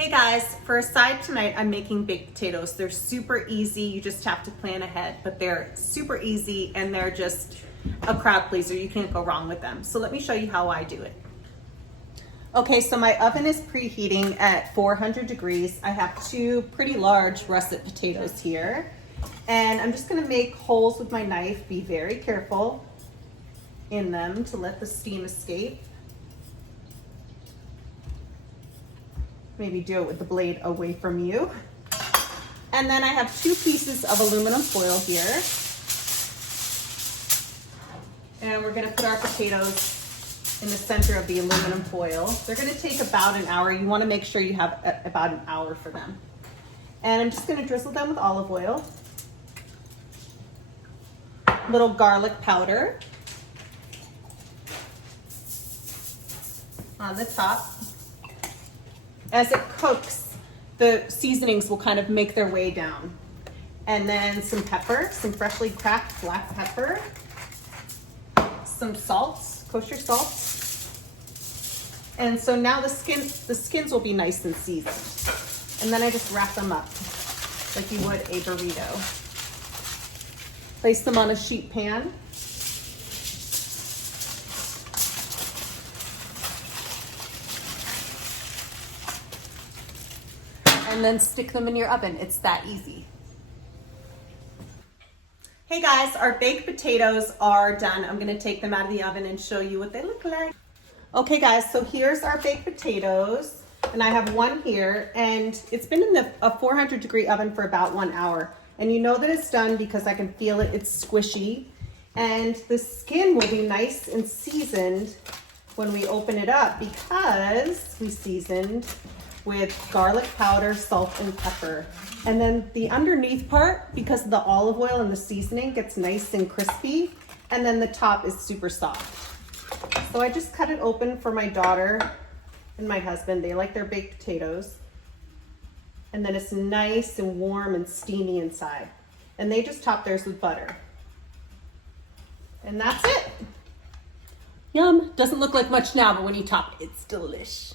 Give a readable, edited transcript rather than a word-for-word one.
Hey guys, for a side tonight, I'm making baked potatoes. They're super easy. You just have to plan ahead, but they're super easy and they're just a crowd pleaser. You can't go wrong with them. So let me show you how I do it. Okay, so my oven is preheating at 400 degrees. I have two pretty large russet potatoes here. And I'm just gonna make holes with my knife. Be very careful in them to let the steam escape. Maybe do it with the blade away from you. And then I have two pieces of aluminum foil here. And we're gonna put our potatoes in the center of the aluminum foil. They're gonna take about an hour. You wanna make sure you have about an hour for them. And I'm just gonna drizzle them with olive oil. Little garlic powder on the top. As it cooks, the seasonings will kind of make their way down. And then some pepper, some freshly cracked black pepper, some salt, kosher salt. And so now the skins will be nice and seasoned. And then I just wrap them up like you would a burrito. Place them on a sheet pan. And then stick them in your oven. It's that easy. Hey guys, our baked potatoes are done. I'm gonna take them out of the oven and show you what they look like. Okay guys, so here's our baked potatoes. And I have one here, and it's been in a 400 degree oven for about 1 hour. And you know that it's done because I can feel it, it's squishy. And the skin will be nice and seasoned when we open it up because we seasoned with garlic powder, salt, and pepper. And then the underneath part, because of the olive oil and the seasoning, gets nice and crispy. And then the top is super soft. So I just cut it open for my daughter and my husband. They like their baked potatoes. And then it's nice and warm and steamy inside. And they just top theirs with butter. And that's it. Yum. Doesn't look like much now, but when you top it, it's delish.